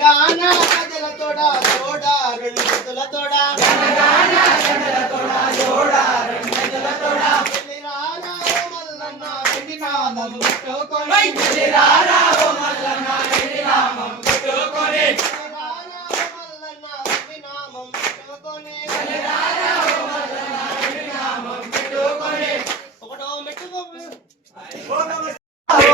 గనగాన గజల తోడ తోడ రెండు చేతుల తోడ వెళ్ళి రారా ఓ మల్లన్న వెండి నామం పెట్టుకొని. రారా ఓ మల్లన్న వెండి నామం పెట్టుకొని. ఒకటో మెట్టుకో ఓ మల్లన్న ఎండి నామం పెట్టుకొని. శివ శివాయ అనుకుంటూ శివ శివాయ అనుకుంటూ హర హర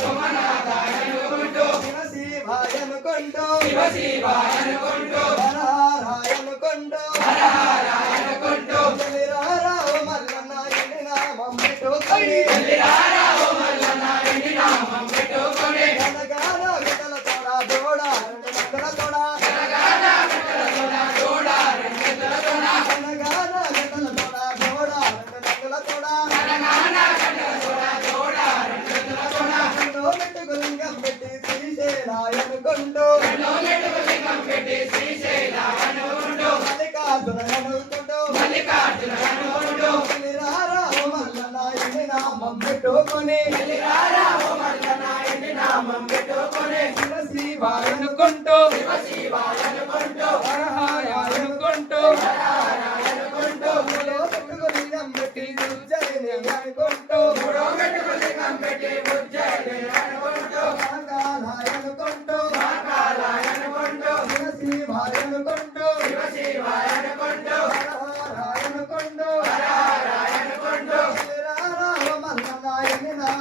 సోమనాథాయ అనుకుంటూ శివ శివాయ అనుకుంటూ శివ శివాయ అనుకుంటూ శ్రీశైలాయ అనుకుంటూ రెండో మల్లికార్జున నామం పెట్టుకొని శివ అనుకుంటూ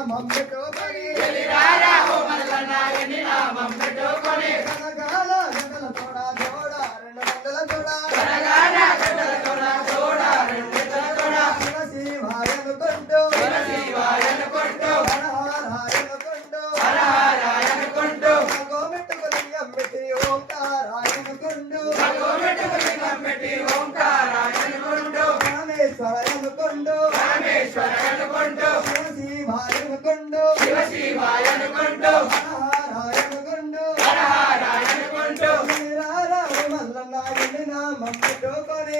నామం పెట్టుకొని వెళ్ళిరారా ఓ మల్లనాయని నామం పెట్టుకొని కనగాల గంటల తోడ జోడ రెండు గంటల తోడ కనగాల గంటల తోడ జోడ రెండు గంటల తోడ పెట్టి ఓంకారాయ అనుకుంటూ గోమెట్టుకు లింగం అనుకుంటూ శివ శివాయ అనుకుంటూ ఓ మల్లన్న నామం పెట్టుకొని.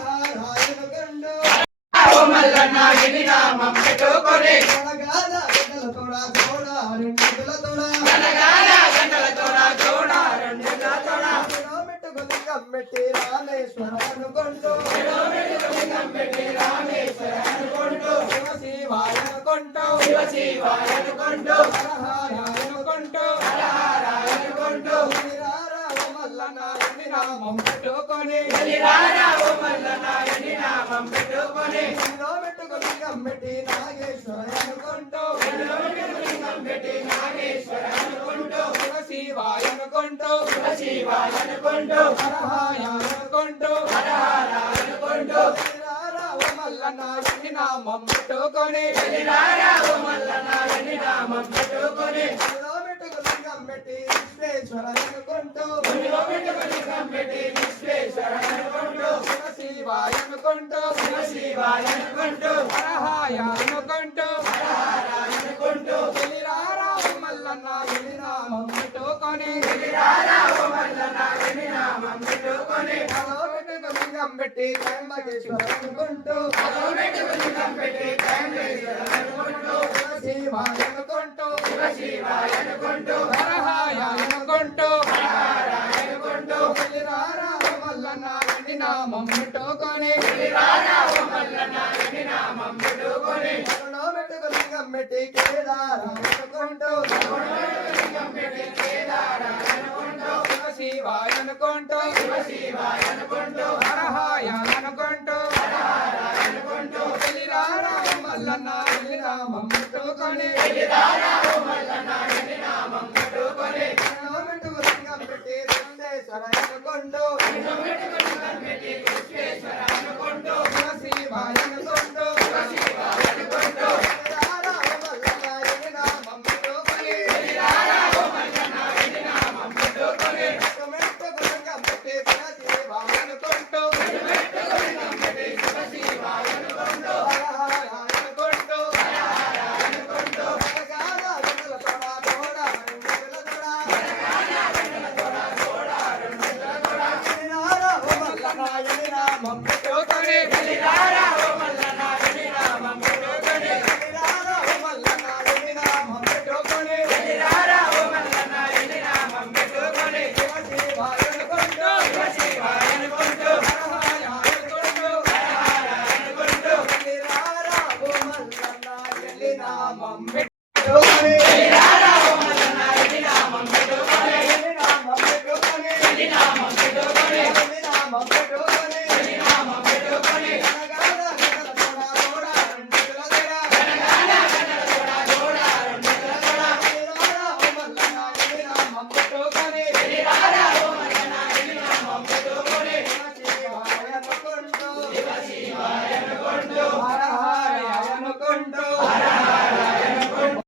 పెట్టి రామేశ్వర అనుకుంటూ పెట్టి రామేశ్వర అనుకుంటూ శివ శివాయ అనుకుంటూ శివ శివాయ నామం పెట్టుకొని. నామం పెట్టుకొని. నాగేశ్వర అనుకుంటూ కిలోమీటర్ లింగం పెట్టి నాగేశ్వర అనుకుంటూ శివ శివాయ అనుకుంటూ శివ శివాయ అనుకుంటూ అనుకుంటూ అనుకుంటూ నామం పెట్టుకొని వెళ్ళిరారా ఓ మల్లన్న ఎన్ని నామం పెట్టుకొని కిలోమీటర్ లింగం పెట్టి విశ్వేశ్వర అనుకుంటూ కిలోమీటర్ లింగం పెట్టి విశ్వేశ్వర అనుకుంటూ శివ శివాయ అనుకుంటూ శివ శివాయ అనుకుంటూ హర హర అనుకుంటూ కంపెట్టి రారా మల్లన్న అని నామం పెట్టుకొని. పెట్టుకొని పెట్టుకొని కేదారా అనుకుంటూ. అనుకుంటూ అనుకుంటూ హరహాయ అనుకుంటూ అనుకుంటూ వెళ్ళిరారా Mallanna se Não, não, não.